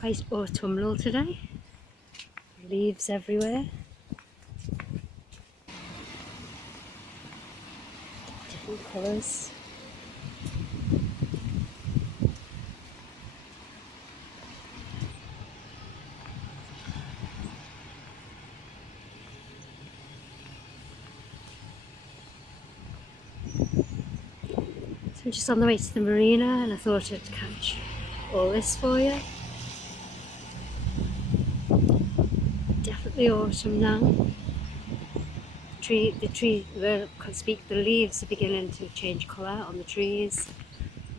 Quite autumnal today. Leaves everywhere. Different colours. So I'm just on the way to the marina and I thought I'd catch all this for you. Definitely autumn now. The leaves are beginning to change colour on the trees.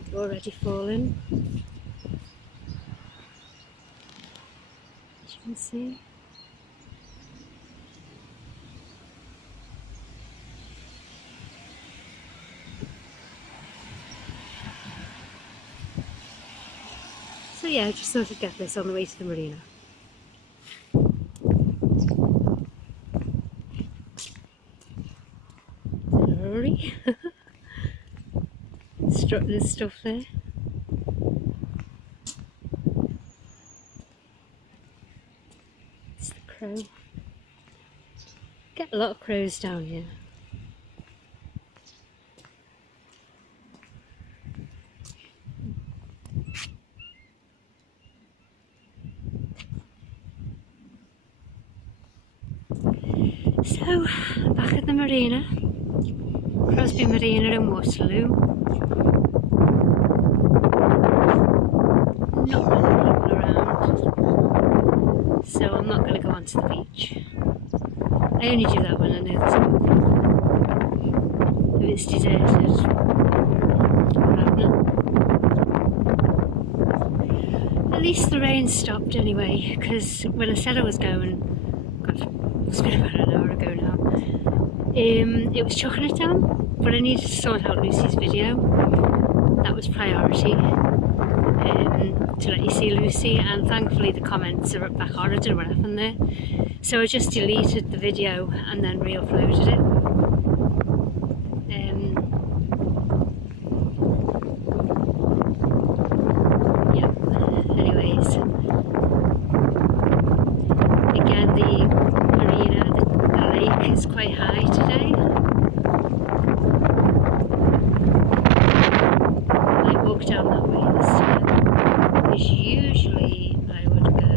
They're already falling, as you can see. So yeah, I just thought I'd get this on the way to the marina. Sorry. There's stuff there. It's the crow. Get a lot of crows down here. So, back at the marina, Crosby Marina in Waterloo. Not many people around, so I'm not going to go onto the beach. I only do that when I know there's people. If it's deserted, at least the rain stopped anyway, because when I said I was going, God, it's been about an hour ago now, it was chucking it down, but I needed to sort out Lucy's video. That was priority, to let you see Lucy, and thankfully the comments are back on. I don't know what happened there, so I just deleted the video and then re-uploaded it. Yeah, anyways, again the marina, the lake is quite high today. I walked down that way this time, because usually I would go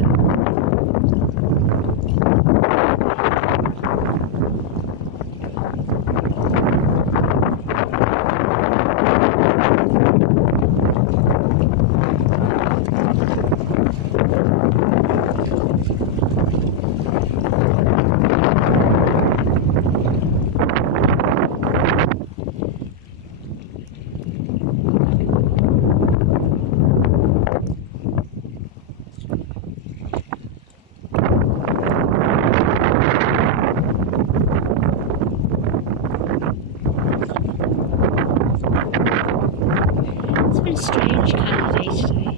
strange kind of day today.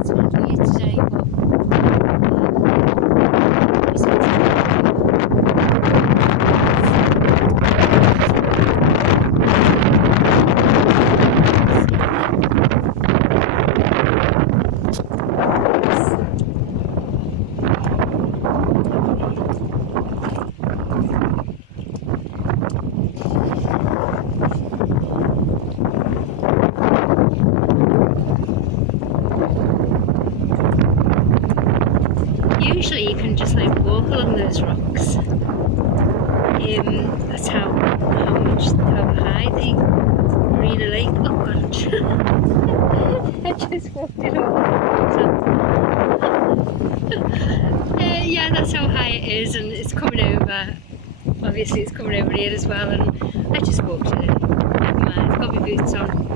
It's been weird today, usually you can just like walk along those rocks. That's how high the Marina Lake. Oh god, I just walked it over. Yeah, that's how high it is, and it's coming over. Obviously, it's coming over here as well, and I just walked it. Never mind, I've got my boots on.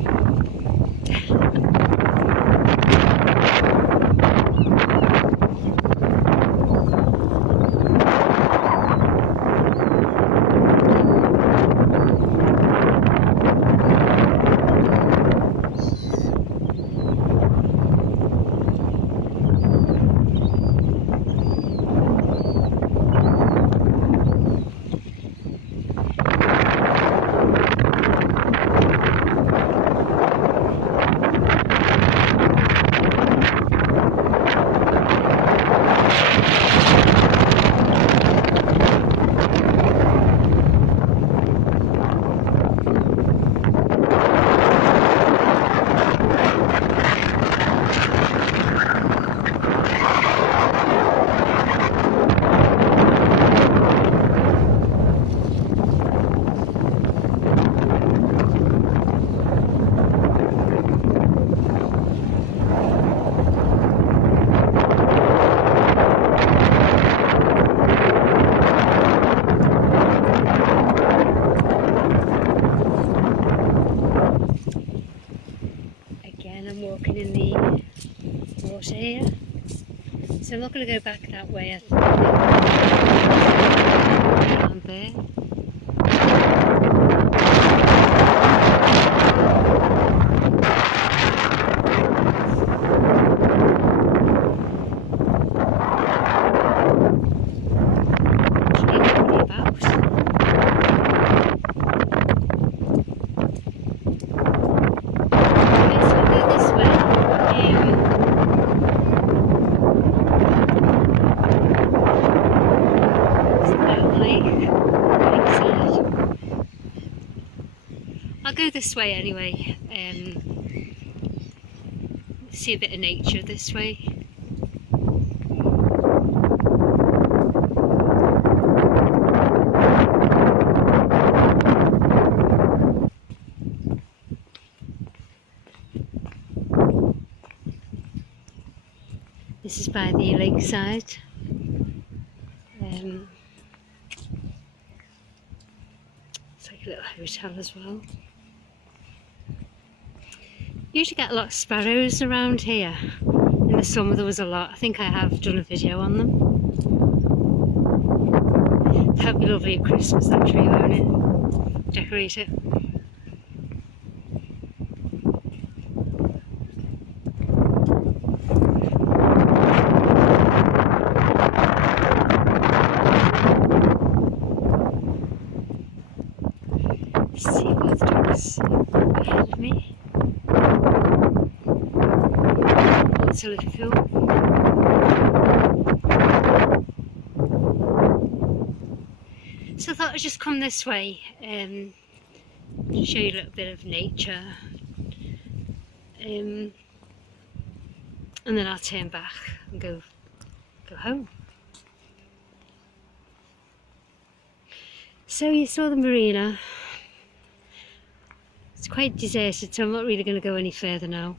not going to go back that way. Down there. I'll go this way anyway, see a bit of nature this way. This is by the lakeside. It's like a little hotel as well. Usually get a lot of sparrows around here. In the summer there was a lot. I think I have done a video on them. That'd be lovely at Christmas, that tree, won't it? Decorate it. See what dogs ahead of me. It's a Liverpool. So I thought I'd just come this way and show you a little bit of nature, and then I'll turn back and go home. So you saw the Marina. It's quite deserted, so I'm not really going to go any further now.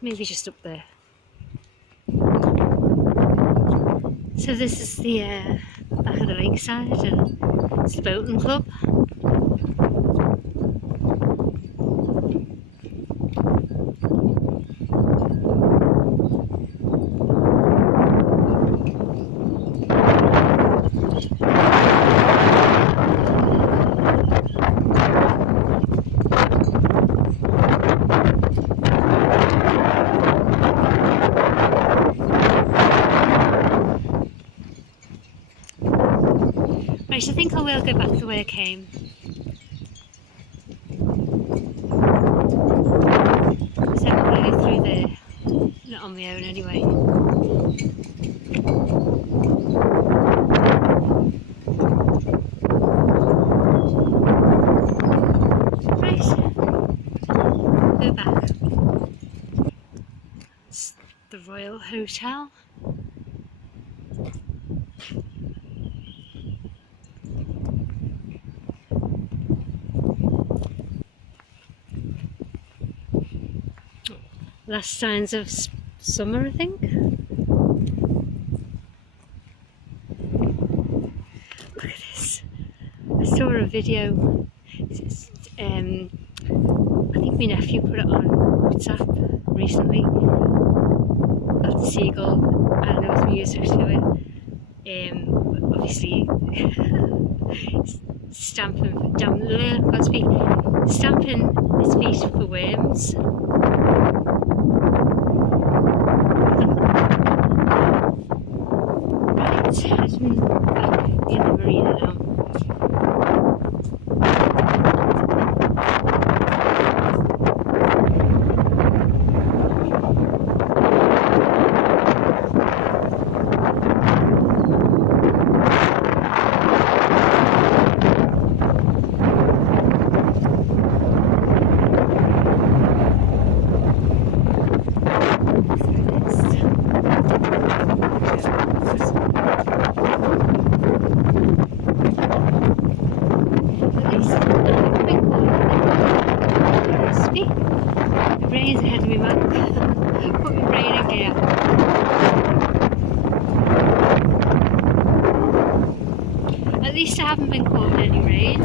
Maybe just up there. So this is the back of the lakeside, and it's the boating club. Right, I think I will go back the way I came. So I'm going to go through there, not on my own anyway. Right, go back. It's the Royal Hotel. Last signs of summer, I think. Look at this. I saw a video. I think my nephew put it on WhatsApp recently of the seagull, and there was music to it. Obviously, stamping its feet for worms. Heading back in the marina now. The rain's ahead of me, man. Put my rain in gear. At least I haven't been caught in any rain.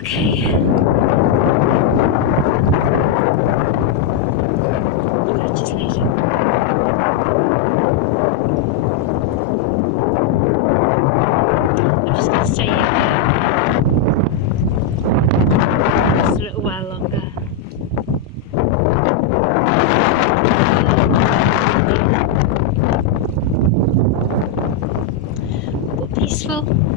Okay. I'll catch us later. I'm just going to stay here just a little while longer. But peaceful.